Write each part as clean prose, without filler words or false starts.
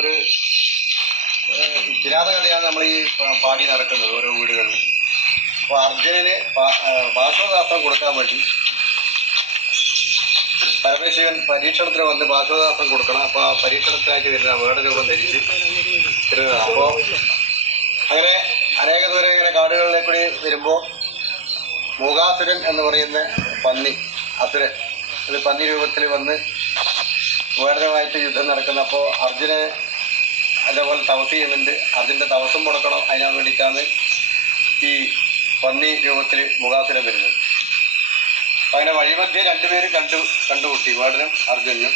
ഒരു കിരാത കഥയാണ് നമ്മൾ ഈ പാടി നടക്കുന്നത് ഓരോ വീടുകളിൽ. അപ്പോൾ അർജുനന് ഭാസ്വദാസ്ത്രം കൊടുക്കാൻ വേണ്ടി പരമശിവൻ പരീക്ഷണത്തിന് വന്ന് ഭാസ്വദാസ്ത്രം കൊടുക്കണം. അപ്പോൾ ആ പരീക്ഷണത്തിനായിട്ട് വരുന്ന വേടരൂപം ധരിച്ച് വരുന്നതാണ്. അപ്പോൾ അങ്ങനെ അനേക ദൂരം ഇങ്ങനെ കാടുകളിലേക്ക് കൂടി വരുമ്പോൾ മൂകാസുരൻ എന്ന് പറയുന്ന പന്നി അസുരൻ അത് പന്നി രൂപത്തിൽ വന്ന് വേടനുമായിട്ട് യുദ്ധം നടക്കുന്നപ്പോൾ അർജുനൻ അതേപോലെ തപസ് ചെയ്യുന്നുണ്ട്. അതിൻ്റെ തപസ്സും മുടക്കണം. അതിനാൻ വേണ്ടിയിട്ടാണ് ഈ പന്നി രൂപത്തിൽ മൂകാസുരൻ വരുന്നത്. അങ്ങനെ വഴിമധ്യേ രണ്ടുപേരും കണ്ടുമുട്ടി, വേടനും അർജുനനും.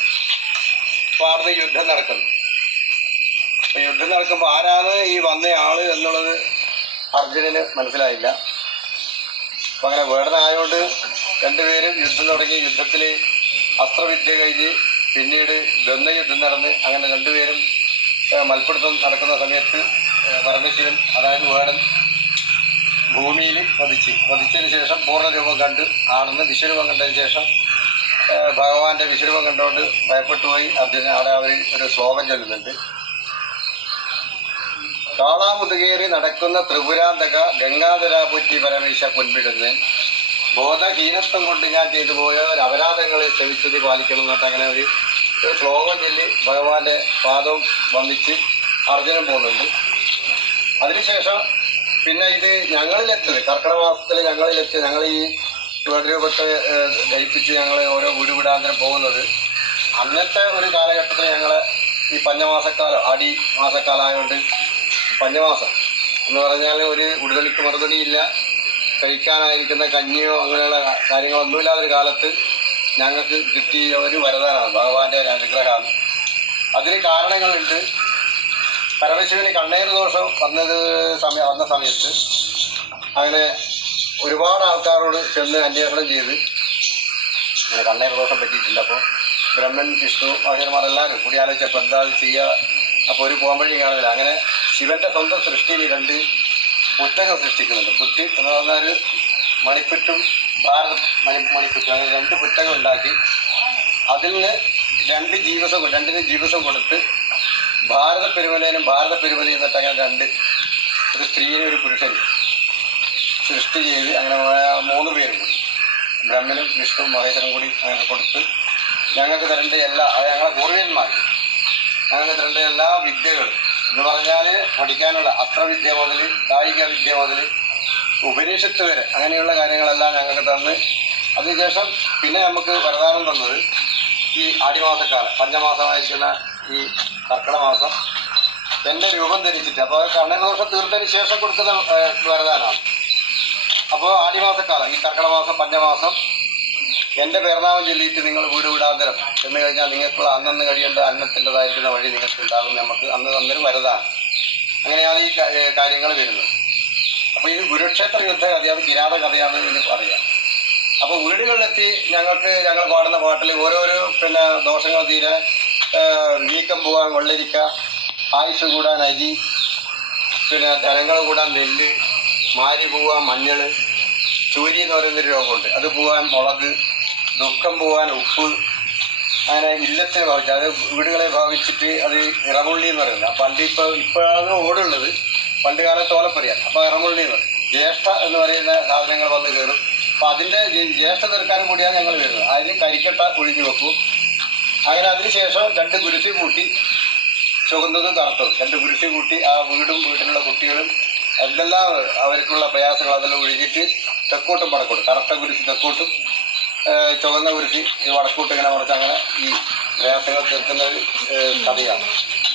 അപ്പോൾ അവിടുന്ന് യുദ്ധം നടക്കുന്നു. അപ്പോൾ യുദ്ധം നടക്കുമ്പോൾ ആരാണ് ഈ വന്നയാള് എന്നുള്ളത് അർജുനന് മനസ്സിലായില്ല. അപ്പം അങ്ങനെ വേടനായതുകൊണ്ട് രണ്ടുപേരും യുദ്ധം തുടങ്ങി. യുദ്ധത്തിൽ അസ്ത്രവിദ്യ കഴിഞ്ഞ് പിന്നീട് ദ്വന്ദ്വയുദ്ധം നടന്ന് അങ്ങനെ രണ്ടുപേരും മൽപ്പിടുത്തം നടക്കുന്ന സമയത്ത് പരമശിവൻ അതായത് വേടൻ ഭൂമിയിൽ വധിച്ചതിന് ശേഷം പൂർണ്ണരൂപം കണ്ട് ആണെന്ന് വിശ്വരൂപം കണ്ടതിന് ശേഷം ഭഗവാന്റെ വിശ്വരൂപം കണ്ടുകൊണ്ട് ഭയപ്പെട്ടു പോയി. അർജുനൻ അവിടെ അവർ ഒരു ശ്ലോകം ചൊല്ലുന്നുണ്ട്. കാളാമുതുകേറി നടക്കുന്ന ത്രിപുരാന്തക ഗംഗാധരാപുറ്റി പരമേശ പൊൻപിടുന്നേൻ ബോധഹീനത്വം കൊണ്ട് ഞാൻ ചെയ്തു പോയ ഒരു അപരാധങ്ങളെ ക്ഷമിച്ചത് പാലിക്കണം എന്നിട്ട് അങ്ങനെ ഒരു ശ്ലോകം ചൊല്ലി ഭഗവാന്റെ പാദം വന്ദിച്ച് അർജുനൻ പോകുന്നുണ്ട്. അതിനുശേഷം പിന്നെ ഇത് ഞങ്ങളിലെത്തത് കർക്കിടക മാസത്തിൽ ഞങ്ങളിലെത്തി ഞങ്ങൾ ഈ വേടരൂപത്തെ ദഹിപ്പിച്ച് ഞങ്ങൾ ഓരോ വീടാന്തരം പോകുന്നത് അന്നത്തെ ഒരു കാലഘട്ടത്തിൽ ഞങ്ങൾ ഈ പഞ്ഞമാസക്കാലം ആടി മാസക്കാലമായതുകൊണ്ട് പഞ്ഞമാസം എന്ന് പറഞ്ഞാൽ ഒരു ഉടുതണിക്ക് മറുതണിയില്ല, കഴിക്കാനായിരിക്കുന്ന കഞ്ഞിയോ അങ്ങനെയുള്ള കാര്യങ്ങളൊന്നുമില്ലാത്തൊരു കാലത്ത് ഞങ്ങൾക്ക് കിട്ടിയ ഒരു വരദാനമാണ്, ഭഗവാന്റെ ഒരു അനുഗ്രഹമാണ്. അതിന് കാരണങ്ങളുണ്ട്. പരമശിവന് കണ്ണേറ് ദോഷം വന്ന സമയത്ത് അങ്ങനെ ഒരുപാട് ആൾക്കാരോട് ചെന്ന് അന്വേഷണം ചെയ്ത് അങ്ങനെ കണ്ണേറ് ദോഷം പറ്റിയിട്ടില്ല. അപ്പോൾ ബ്രഹ്മൻ വിഷ്ണു മഹേന്മാരെല്ലാവരും കൂടി ആലോചിച്ചപ്പോൾ എന്താ ചെയ്യുക, അപ്പോൾ ഒരു പോംവഴി കാണില്ല. അങ്ങനെ ശിവന്റെ സ്വന്തം സൃഷ്ടിയിൽ 2 പുറ്റകം സൃഷ്ടിക്കുന്നുണ്ട്. പുറ്റ് എന്ന് പറഞ്ഞാൽ ഒരു മണിപ്പുറ്റും മണിപ്പുറ്റും അങ്ങനെ 2 പുറ്റകം ഉണ്ടാക്കി അതിൽ നിന്ന് 2 ജീവസം കൊടുത്ത് ഭാരത പെരുമലയും എന്നിട്ട് അങ്ങനെ 2 ഒരു സ്ത്രീയും ഒരു പുരുഷനും സൃഷ്ടി ചെയ്ത് അങ്ങനെ 3 പേരും കൂടി ബ്രഹ്മനും വിഷ്ണു മഹേശ്വരനും കൂടി അങ്ങനെ കൊടുത്ത് ഞങ്ങൾക്ക് തരേണ്ട ഞങ്ങളെ പൂർവ്വന്മാർ ഞങ്ങൾക്ക് തരേണ്ട എല്ലാ വിദ്യകളും എന്ന് പറഞ്ഞാൽ പഠിക്കാനുള്ള അസ്ത്രവിദ്യ മുതൽ കായിക വിദ്യ മുതൽ ഉപനിഷത്ത് വരെ അങ്ങനെയുള്ള കാര്യങ്ങളെല്ലാം ഞങ്ങൾക്ക് തന്ന് അതിനുശേഷം പിന്നെ നമുക്ക് വരദാനം തന്നത് ഈ ആടിമാസക്കാലം പഞ്ചമാസമായിരിക്കുന്ന ഈ കർക്കിടക മാസം എൻ്റെ രൂപം ധരിച്ചിട്ട് അപ്പോൾ കണ്ണദോഷം തീർത്തതിന് ശേഷം കൊടുക്കുന്ന വരദാനമാണ്. അപ്പോൾ ആടിമാസക്കാലം ഈ കർക്കിടക മാസം പഞ്ചമാസം എൻ്റെ പേർനാമം ചൊല്ലിയിട്ട് നിങ്ങൾ വീടാന്തരം എന്ന് കഴിഞ്ഞാൽ നിങ്ങൾക്കുള്ള അന്നന്ന് കഴിയേണ്ട അന്നത്തിൻ്റെതായിരിക്കുന്ന വഴി നിങ്ങൾക്ക് ഉണ്ടാകും. നമുക്ക് അന്ന് തന്നൊരു വരദാനം. അങ്ങനെയാണ് ഈ കാര്യങ്ങൾ വരുന്നത്. അപ്പോൾ ഇത് കുരുക്ഷേത്ര യുദ്ധ കഥയാണ്, കിരാത കഥയാണ് എന്ന് പറയാം. അപ്പോൾ വീടുകളിലെത്തി ഞങ്ങൾ പാടുന്ന പാട്ടിൽ ഓരോരോ ദോഷങ്ങൾ തീരാൻ വീക്കം പോകാൻ വെള്ളരിക്ക, ആയുസ് കൂടാൻ അരി, ധനങ്ങൾ കൂടാൻ നെല്ല്, മാരി പോവാൻ മഞ്ഞൾ, ചൂരി എന്ന് പറയുന്നൊരു രോഗമുണ്ട് അത് പോകാൻ മുളക്, ദുഃഖം പോകാൻ ഉപ്പ്, അങ്ങനെ ഇല്ലത്തിന് ഭാവിച്ച് അത് വീടുകളെ ഭാവിച്ചിട്ട് അത് ഇറമുള്ളി എന്ന് പറയുന്നത്. പണ്ട് ഇപ്പോഴാണ് ഓടുള്ളത്, പണ്ട് കാലത്ത് ഓലപ്പറിയാം. അപ്പോൾ ഇറമുള്ളി എന്ന് പറയും. ജ്യേഷ്ഠ എന്ന് പറയുന്ന സാധനങ്ങൾ വന്ന് കയറും. അപ്പോൾ അതിൻ്റെ ജ്യേഷ്ഠ തീർക്കാനും കൂടിയാണ് ഞങ്ങൾ വരുന്നത്. അതിന് കരിക്കട്ട ഒഴിഞ്ഞു വെക്കും. അങ്ങനെ അതിനുശേഷം 2 കുരിശി കൂട്ടി, ചുവന്നതും കറുത്തതും 2 കുരിശി കൂട്ടി ആ വീട്ടിലുള്ള കുട്ടികളും എന്തെല്ലാം അവർക്കുള്ള പ്രയാസങ്ങൾ അതെല്ലാം ഒഴിഞ്ഞിട്ട് തെക്കോട്ടും വടക്കോട്ടും, കറുത്ത കുരിശി തെക്കോട്ടും ചുവന്ന കുരിശി വടക്കോട്ടും ഇങ്ങനെ മറിച്ച് അങ്ങനെ ഈ പ്രയാസങ്ങൾ തീർക്കുന്ന ഒരു കഥയാണ്.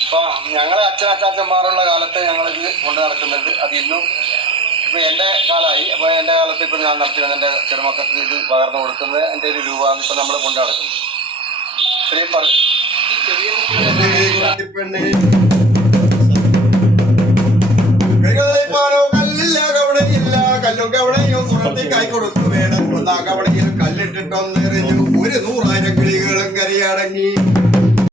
അപ്പോൾ ഞങ്ങളെ അച്ഛനച്ചാച്ചന്മാരുള്ള കാലത്ത് ഞങ്ങളിത് കൊണ്ട് നടക്കുന്നുണ്ട്. അത് ഇന്നും ഇപ്പോൾ എൻ്റെ കാലമായി. അപ്പോൾ എൻ്റെ കാലത്ത് ഇപ്പോൾ ഞാൻ നടത്തി വന്ന എൻ്റെ ചെറുമക്കൾക്ക് ഇത് പകർന്നു കൊടുക്കുന്നത് എൻ്റെ ഒരു രൂപമാണ് ഇപ്പോൾ നമ്മൾ കൊണ്ട് നടക്കുന്നത്. ഇത്രയും പറഞ്ഞു. കല്ലും കവണയും സുറത്തി കൈ കൊടുത്തു വേണം കവണയിൽ കല്ലിട്ടിട്ടൊന്നെറിഞ്ഞു 100,000 കിളികളും കരിയടങ്ങി.